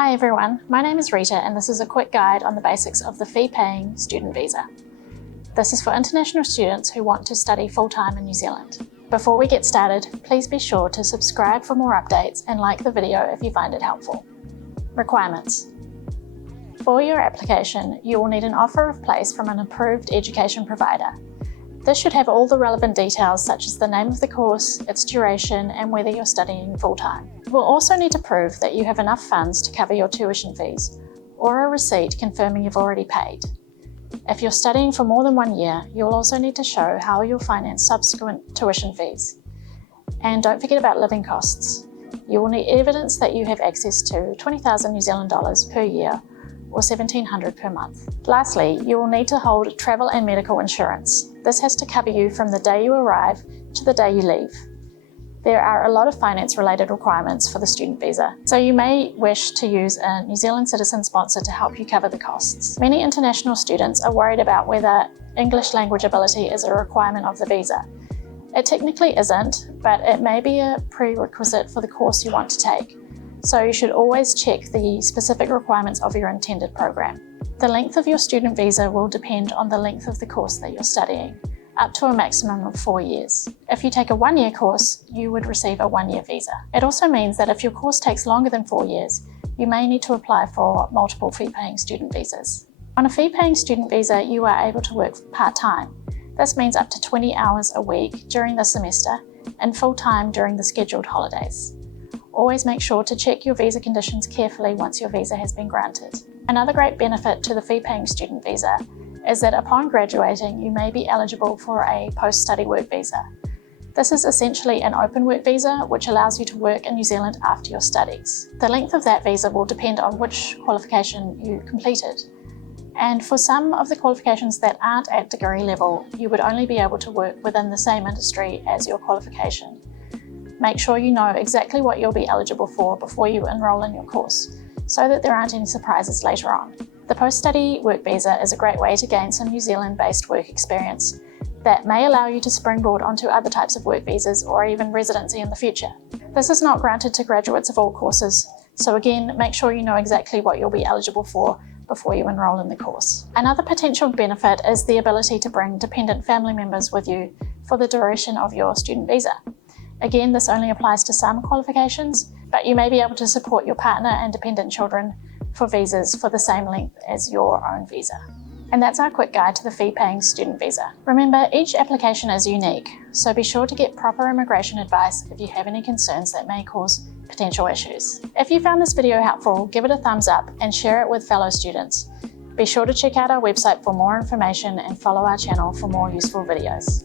Hi everyone, my name is Rita and this is a quick guide on the basics of the fee-paying student visa. This is for international students who want to study full-time in New Zealand. Before we get started, please be sure to subscribe for more updates and like the video if you find it helpful. Requirements. For your application, you will need an offer of place from an approved education provider. This should have all the relevant details such as the name of the course, its duration, and whether you're studying full-time. You will also need to prove that you have enough funds to cover your tuition fees, or a receipt confirming you've already paid. If you're studying for more than 1 year, you'll also need to show how you'll finance subsequent tuition fees. And don't forget about living costs. You will need evidence that you have access to 20,000 New Zealand dollars per year, or $1,700 per month. Lastly, you will need to hold travel and medical insurance. This has to cover you from the day you arrive to the day you leave. There are a lot of finance-related requirements for the student visa, so you may wish to use a New Zealand citizen sponsor to help you cover the costs. Many international students are worried about whether English language ability is a requirement of the visa. It technically isn't, but it may be a prerequisite for the course you want to take. So you should always check the specific requirements of your intended program. The length of your student visa will depend on the length of the course that you're studying, up to a maximum of 4 years. If you take a 1-year course, you would receive a 1-year visa. It also means that if your course takes longer than 4 years, you may need to apply for multiple fee-paying student visas. On a fee-paying student visa, you are able to work part-time. This means up to 20 hours a week during the semester and full-time during the scheduled holidays. Always make sure to check your visa conditions carefully once your visa has been granted. Another great benefit to the fee-paying student visa is that upon graduating, you may be eligible for a post-study work visa. This is essentially an open work visa, which allows you to work in New Zealand after your studies. The length of that visa will depend on which qualification you completed. And for some of the qualifications that aren't at degree level, you would only be able to work within the same industry as your qualification. Make sure you know exactly what you'll be eligible for before you enroll in your course, so that there aren't any surprises later on. The post-study work visa is a great way to gain some New Zealand-based work experience that may allow you to springboard onto other types of work visas or even residency in the future. This is not granted to graduates of all courses, so again, make sure you know exactly what you'll be eligible for before you enroll in the course. Another potential benefit is the ability to bring dependent family members with you for the duration of your student visa. Again, this only applies to some qualifications, but you may be able to support your partner and dependent children for visas for the same length as your own visa. And that's our quick guide to the fee-paying student visa. Remember, each application is unique, so be sure to get proper immigration advice if you have any concerns that may cause potential issues. If you found this video helpful, give it a thumbs up and share it with fellow students. Be sure to check out our website for more information and follow our channel for more useful videos.